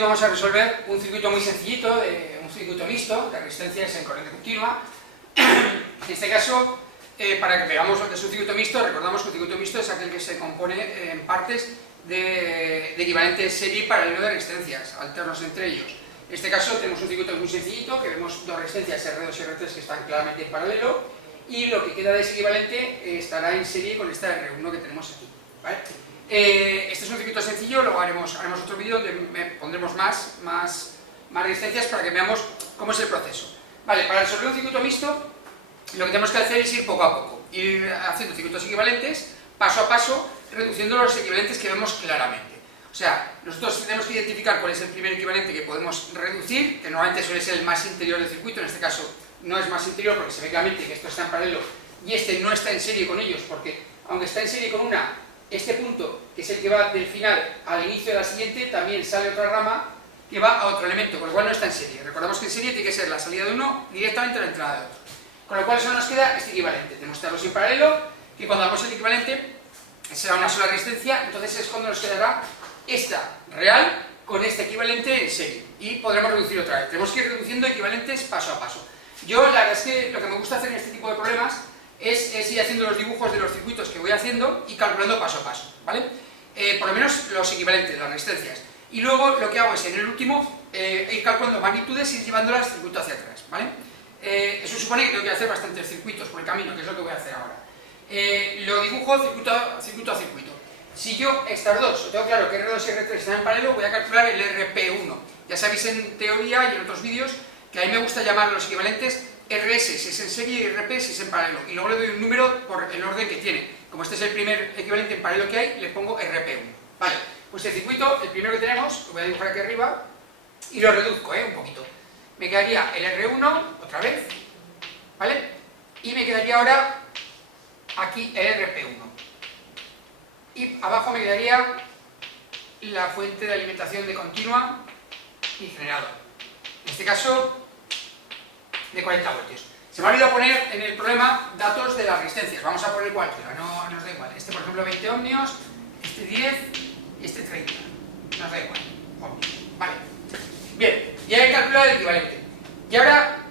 vídeo vamos a resolver un circuito muy sencillito, un circuito mixto, de resistencias en corriente continua. En este caso, para que veamos lo que es un circuito mixto, recordamos que un circuito mixto es aquel que se compone en partes de equivalente serie y paralelo de resistencias, alternos entre ellos. En este caso tenemos un circuito muy sencillito, que vemos dos resistencias R2 y R3 que están claramente en paralelo, y lo que queda de ese equivalente estará en serie con esta R1 que tenemos aquí, ¿vale? Este es un circuito sencillo, luego haremos otro vídeo donde pondremos más resistencias para que veamos cómo es el proceso. Vale, para resolver un circuito mixto, lo que tenemos que hacer es ir poco a poco, ir haciendo circuitos equivalentes, paso a paso, reduciendo los equivalentes que vemos claramente. O sea, nosotros tenemos que identificar cuál es el primer equivalente que podemos reducir, que normalmente suele ser el más interior del circuito. En este caso no es más interior porque se ve claramente que esto está en paralelo y este no está en serie con ellos, porque aunque está en serie con una, este punto, que es el que va del final al inicio de la siguiente, también sale otra rama que va a otro elemento, con lo cual no está en serie. Recordamos que en serie tiene que ser la salida de uno directamente a la entrada de otro. Con lo cual solo nos queda este equivalente. Demostrarlos en paralelo, que cuando hagamos el equivalente será una sola resistencia, entonces es cuando nos quedará esta real con este equivalente en serie. Y podremos reducir otra vez. Tenemos que ir reduciendo equivalentes paso a paso. Yo la verdad es que lo que me gusta hacer en este tipo de problemas es ir haciendo los dibujos de los circuitos que voy haciendo y calculando paso a paso, ¿vale? Por lo menos los equivalentes, las resistencias. Y luego lo que hago es en el último ir calculando magnitudes y ir llevándolas circuito hacia atrás, ¿vale? Eso supone que tengo que hacer bastantes circuitos por el camino, que es lo que voy a hacer ahora. Lo dibujo circuito a circuito. Si yo estas dos, tengo claro que R2 y R3 están en paralelo, voy a calcular el RP1. Ya sabéis en teoría y en otros vídeos que a mí me gusta llamar los equivalentes RS si es en serie y RP si es en paralelo. Y luego le doy un número por el orden que tiene. Como este es el primer equivalente en paralelo que hay, le pongo RP1. Vale, pues el circuito, el primero que tenemos, lo voy a dibujar aquí arriba, y lo reduzco un poquito. Me quedaría el R1, otra vez, ¿vale? Y me quedaría ahora aquí el RP1. Y abajo me quedaría la fuente de alimentación de continua y generador. En este caso, de 40 voltios. Se me ha olvidado poner en el problema datos de las resistencias. Vamos a poner cualquiera, no nos da igual. Este, por ejemplo, 20 ohmios, este 10 y este 30. Nos da igual. Ohmios. Vale. Bien, ya he calculado el equivalente. Y ahora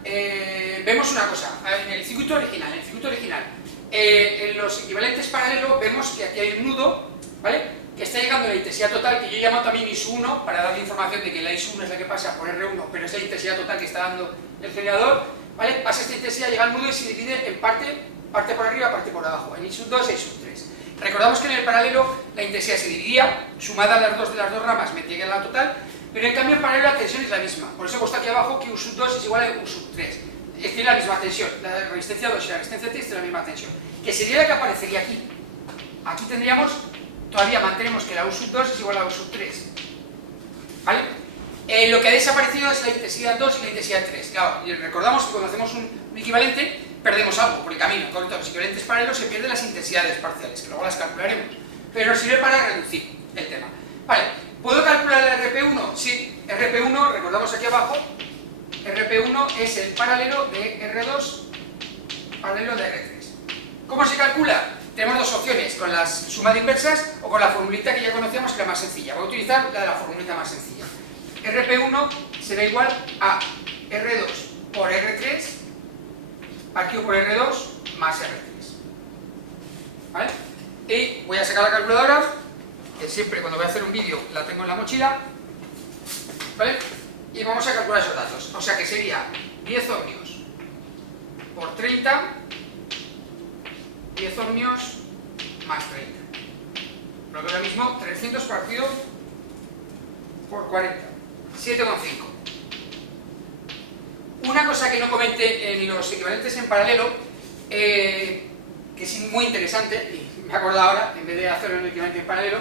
vemos una cosa. En el circuito original, en los equivalentes paralelos vemos que aquí hay un nudo, ¿vale? Que está llegando a la intensidad total, que yo llamo también IS1 para darle información de que la IS1 es la que pasa por R1, pero es la intensidad total que está dando el generador, ¿vale? Pasa esta intensidad, llega al nudo y se divide en parte por arriba, parte por abajo, en I2 e I3. Recordamos que en el paralelo la intensidad se dividía, sumada a las dos de las dos ramas me llega a la total, pero en cambio en paralelo la tensión es la misma, por eso he puesto aquí abajo que U2 es igual a U3. Es decir, la misma tensión, la resistencia 2 y la resistencia 3 tienen la misma tensión, que sería la que aparecería aquí. Aquí tendríamos, todavía mantenemos que la U2 es igual a U3, ¿vale? Lo que ha desaparecido es la intensidad 2 y la intensidad 3. Claro, y recordamos que cuando hacemos un equivalente, perdemos algo por el camino. En concreto, los equivalentes paralelos se pierden las intensidades parciales, que luego las calcularemos, pero nos sirve para reducir el tema. Vale, ¿puedo calcular el RP1? Sí, RP1, recordamos aquí abajo, RP1 es el paralelo de R2, paralelo de R3. ¿Cómo se calcula? Tenemos dos opciones, con las sumas inversas o con la formulita que ya conocíamos, que era más sencilla. Voy a utilizar la de la formulita más sencilla. RP1 será igual a R2 por R3 partido por R2 más R3. ¿Vale? Y voy a sacar la calculadora, que siempre cuando voy a hacer un vídeo la tengo en la mochila, ¿vale? Y vamos a calcular esos datos. O sea que sería 10 ohmios por 30, 10 ohmios más 30. Lo que es lo mismo, 300 partido por 40, 7,5. Una cosa que no comenté en los equivalentes en paralelo, que es muy interesante, y me he acordado ahora, en vez de hacerlo en el equivalente en paralelo,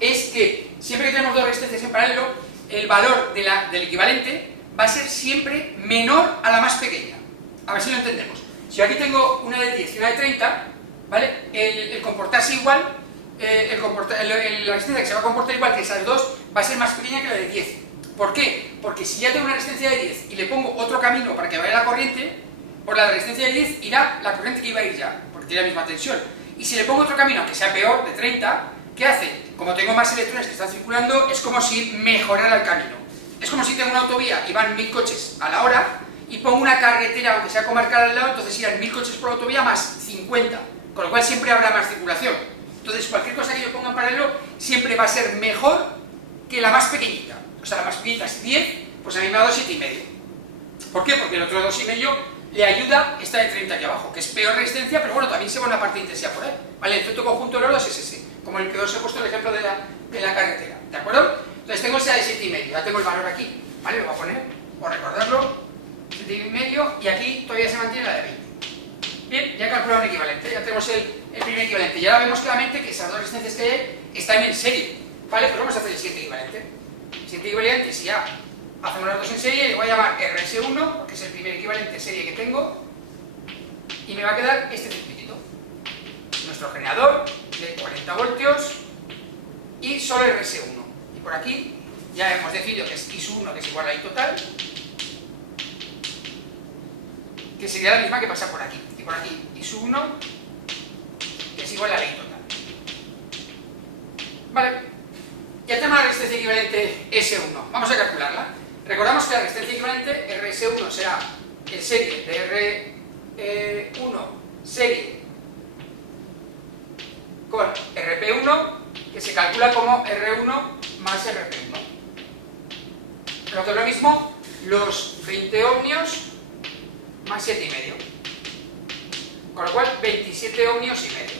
es que siempre que tenemos dos resistencias en paralelo, el valor del equivalente va a ser siempre menor a la más pequeña. A ver si lo entendemos. Si aquí tengo una de 10 y una de 30, ¿vale? El comportarse igual, la resistencia que se va a comportar igual que esas dos va a ser más pequeña que la de 10. ¿Por qué? Porque si ya tengo una resistencia de 10 y le pongo otro camino para que vaya la corriente, por la resistencia de 10 irá la corriente que iba a ir ya, porque tiene la misma tensión. Y si le pongo otro camino, que sea peor, de 30, ¿qué hace? Como tengo más electrones que están circulando, es como si mejorara el camino. como si tengo una autovía y van 1000 coches a la hora, y pongo una carretera, aunque sea comarcal al lado, entonces irán 1000 coches por autovía más 50, con lo cual siempre habrá más circulación. Entonces cualquier cosa que yo ponga en paralelo siempre va a ser mejor que la más pequeñita. O sea, la más pequeñita es 10, pues a mí me ha dado 7,5. ¿Por qué? Porque el otro 2,5 le ayuda esta de 30 aquí abajo, que es peor resistencia, pero bueno, también se va una parte de intensidad por ahí. ¿Vale? El efecto conjunto de los dos es ese, como el que os he puesto el ejemplo de la carretera. ¿De acuerdo? Entonces tengo esa de 7,5, ya tengo el valor aquí. ¿Vale? Lo voy a poner, por recordarlo, 7,5, y aquí todavía se mantiene la de 20. Bien, ya he calculado un equivalente, ya tenemos el primer equivalente. Y ahora vemos claramente que esas dos resistencias que hay están en serie. ¿Vale? Pues vamos a hacer el siguiente equivalente. El siguiente equivalente, si ya hacemos las dos en serie, le voy a llamar RS1, porque es el primer equivalente serie que tengo, y me va a quedar este circuitito. Nuestro generador de 40 voltios y solo RS1. Y por aquí ya hemos definido que es I1, que es igual a I total, que sería la misma que pasa por aquí. Y por aquí I1, que es igual a la I total. Vale, ya tenemos la resistencia equivalente S1. Vamos a calcularla. Recordamos que la resistencia equivalente RS1 será el serie de R1 serie con RP1, que se calcula como R1 más RP1. Lo que es lo mismo, los 20 ohmios más 7,5. Con lo cual, 27 ohmios y medio.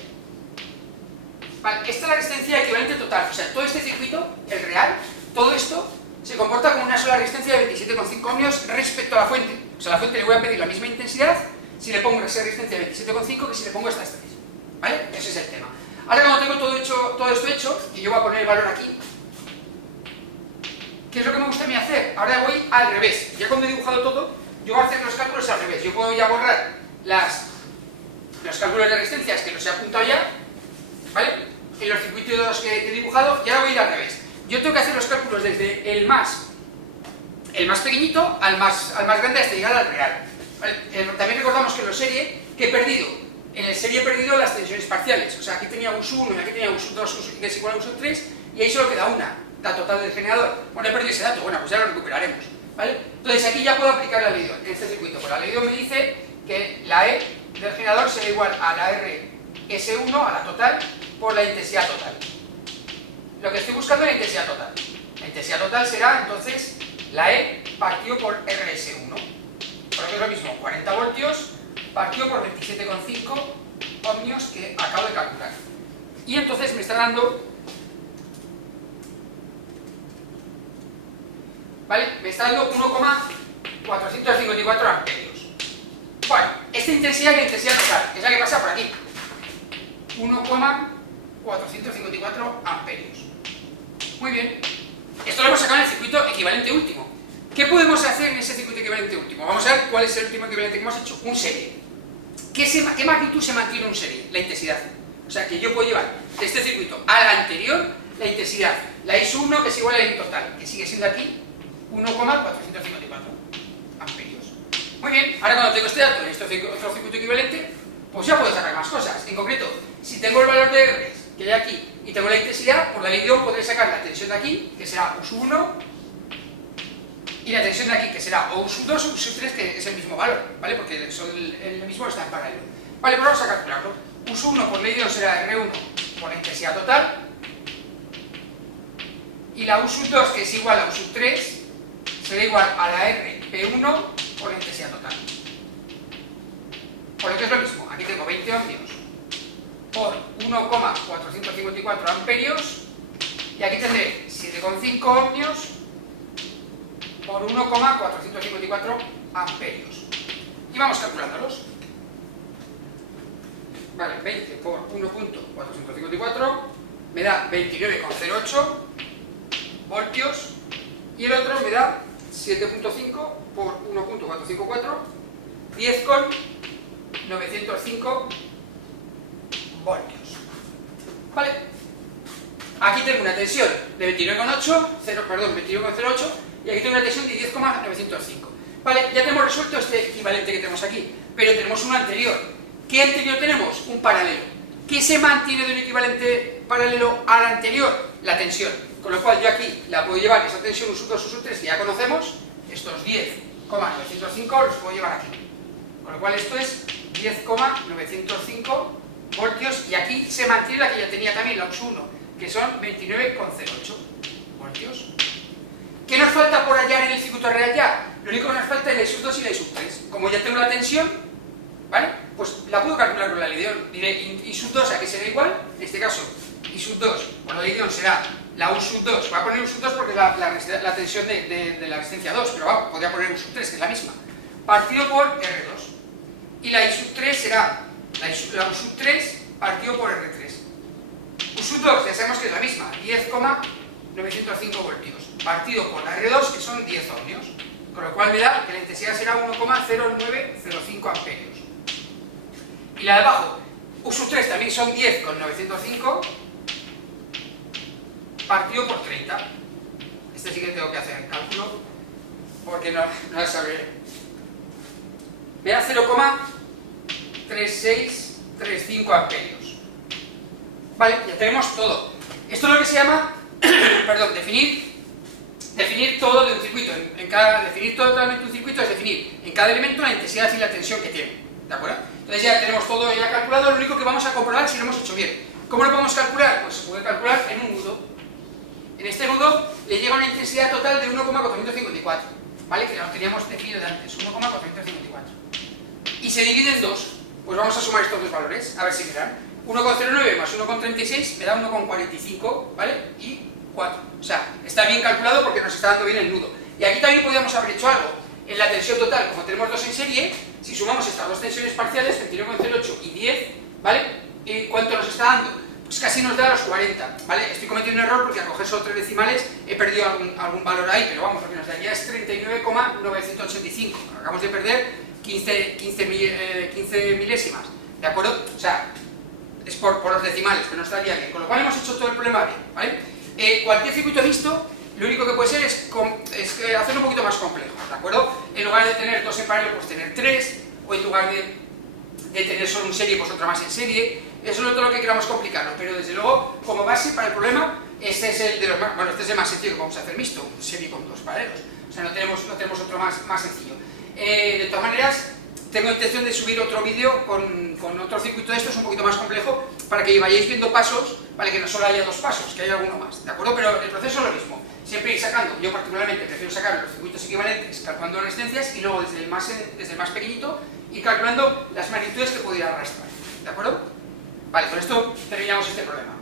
Vale, esta es la resistencia equivalente total. O sea, todo este circuito, el real, todo esto, se comporta como una sola resistencia de 27,5 ohmios respecto a la fuente. O sea, a la fuente le voy a pedir la misma intensidad si le pongo esa resistencia de 27,5 que si le pongo estas 3. ¿Vale? Ese es el tema. Ahora, cuando tengo todo esto hecho, y yo voy a poner el valor aquí, ¿qué es lo que me gusta a mí hacer? Ahora voy al revés. Ya cuando he dibujado todo, yo voy a hacer los cálculos al revés. Yo puedo ya borrar los cálculos de resistencias que los he apuntado ya, ¿vale? En los circuitos que he dibujado, y ahora voy a ir al revés. Yo tengo que hacer los cálculos desde el más pequeñito al más grande hasta llegar al real. ¿Vale? También recordamos que en los serie, que he perdido. En el serie he perdido las tensiones parciales. O sea, aquí tenía US1 y aquí tenía US2, que es igual a US3, y ahí solo queda una, la total del generador. Bueno, he perdido ese dato, bueno, pues ya lo recuperaremos. ¿Vale? Entonces aquí ya puedo aplicar la ley de Ohm en este circuito. Pues la ley de Ohm me dice que la E del generador será igual a la RS1, a la total, por la intensidad total. Lo que estoy buscando es la intensidad total. La intensidad total será entonces la E partido por RS1. Por lo que es lo mismo, 40 voltios partido por 27,5 ohmios que acabo de calcular. Y entonces me está dando, ¿vale? Me está dando 1,454 amperios. Bueno, esta intensidad es la intensidad total, es la que pasa por aquí. 1,454 amperios. Muy bien. Esto lo hemos sacado en el circuito equivalente último. ¿Qué podemos hacer en ese circuito equivalente último? Vamos a ver cuál es el último equivalente que hemos hecho. Un serie. ¿Qué magnitud se mantiene en un serie? La intensidad. O sea, que yo puedo llevar de este circuito al anterior la intensidad. La IS1, que es igual a la I total, que sigue siendo aquí 1,454 amperios. Muy bien, ahora cuando tengo este dato en este otro circuito equivalente, pues ya puedo sacar más cosas. En concreto, si tengo el valor de R que hay aquí y tengo la intensidad, por la ley de Ohm podré sacar la tensión de aquí, que será US1, y la tensión de aquí, que será o US2 o US3, que es el mismo valor, ¿vale? Porque son el mismo está en paralelo. Vale, pues vamos a calcularlo. US1 por ley de Ohm será R1 por la intensidad total, y la US2, que es igual a US3, será igual a la RP1 por la intensidad total. Por lo que es lo mismo, aquí tengo 20 ohmios por 1,454 amperios, y aquí tendré 7,5 ohmios por 1,454 amperios. Y vamos calculándolos. Vale, 20 por 1,454 me da 29,08 voltios, y el otro me da 7,5 por 1,454, 10,905 voltios. Vale. Aquí tengo una tensión de 29,08, y aquí tengo una tensión de 10,905. Vale, ya tenemos resuelto este equivalente que tenemos aquí, pero tenemos uno anterior. ¿Qué anterior tenemos? Un paralelo. ¿Qué se mantiene de un equivalente paralelo al anterior? La tensión. Con lo cual yo aquí la puedo llevar, esa tensión tensión U sub 2, U sub 3 que ya conocemos, estos 10,905 los puedo llevar aquí. Con lo cual esto es 10,905 voltios y aquí se mantiene la que ya tenía también, la U1, que son 29,08 voltios. ¿Qué nos falta por hallar en el circuito real ya? Lo único que nos falta es la I sub 2 y la I sub 3. Como ya tengo la tensión, ¿vale? Pues la puedo calcular con la ley de Ohm. Diré I sub 2 a que será igual, en este caso I sub 2 con la ley de Ohm será la U sub 2, voy a poner U sub 2 porque es la tensión de la resistencia 2, pero vamos, podría poner U sub 3, que es la misma, partido por R2. Y la I sub 3 será la U sub 3 partido por R3. U sub 2 ya sabemos que es la misma, 10,905 voltios, partido por la R2, que son 10 ohmios, con lo cual me da que la intensidad será 1,0905 amperios. Y la de abajo, U sub 3 también son 10,905 partido por 30. Este sí que tengo que hacer el cálculo, porque no la sabré. Me da 0,3635 amperios. Vale, ya tenemos todo. Esto es lo que se llama, perdón, definir todo de un circuito. Definir totalmente un circuito es definir en cada elemento la intensidad y la tensión que tiene. ¿De acuerdo? Entonces ya tenemos todo ya calculado, lo único que vamos a comprobar si lo hemos hecho bien. ¿Cómo lo podemos calcular? Pues se puede calcular en un nudo. En este nudo le llega una intensidad total de 1,454, ¿vale? Que lo teníamos definido de antes, 1,454. Y se divide en dos. Pues vamos a sumar estos dos valores, a ver si me dan. 1,09 más 1,36 me da 1,45, ¿vale? Y 4. O sea, está bien calculado porque nos está dando bien el nudo. Y aquí también podríamos haber hecho algo. En la tensión total, como tenemos dos en serie, si sumamos estas dos tensiones parciales, 29,08 y 10, ¿vale? ¿Y cuánto nos está dando? Pues casi nos da los 40, ¿vale? Estoy cometiendo un error porque al coger solo 3 decimales he perdido algún valor ahí, pero vamos, lo que nos daría es 39,985. Acabamos de perder 15 milésimas, ¿de acuerdo? O sea, es por los decimales, que no estaría bien. Con lo cual hemos hecho todo el problema bien, ¿vale? Cualquier circuito mixto, lo único que puede ser es hacerlo un poquito más complejo, ¿de acuerdo? En lugar de tener dos en paralelo, pues tener tres, o en lugar de tener solo un serie, pues otra más en serie. Eso es todo lo que queramos complicarlo, pero desde luego, como base para el problema, este es el de los más, bueno, este es el más sencillo que vamos a hacer mixto, un serie con dos paralelos. O sea, no tenemos otro más sencillo. De todas maneras, tengo intención de subir otro vídeo con otro circuito de estos un poquito más complejo para que vayáis viendo pasos, ¿vale? Que no solo haya dos pasos, que haya alguno más, ¿de acuerdo? Pero el proceso es lo mismo, siempre ir sacando, yo particularmente prefiero sacar los circuitos equivalentes calculando las resistencias y luego desde el más pequeñito ir calculando las magnitudes que puedo ir a arrastrar, ¿de acuerdo? Vale, con esto terminamos este problema.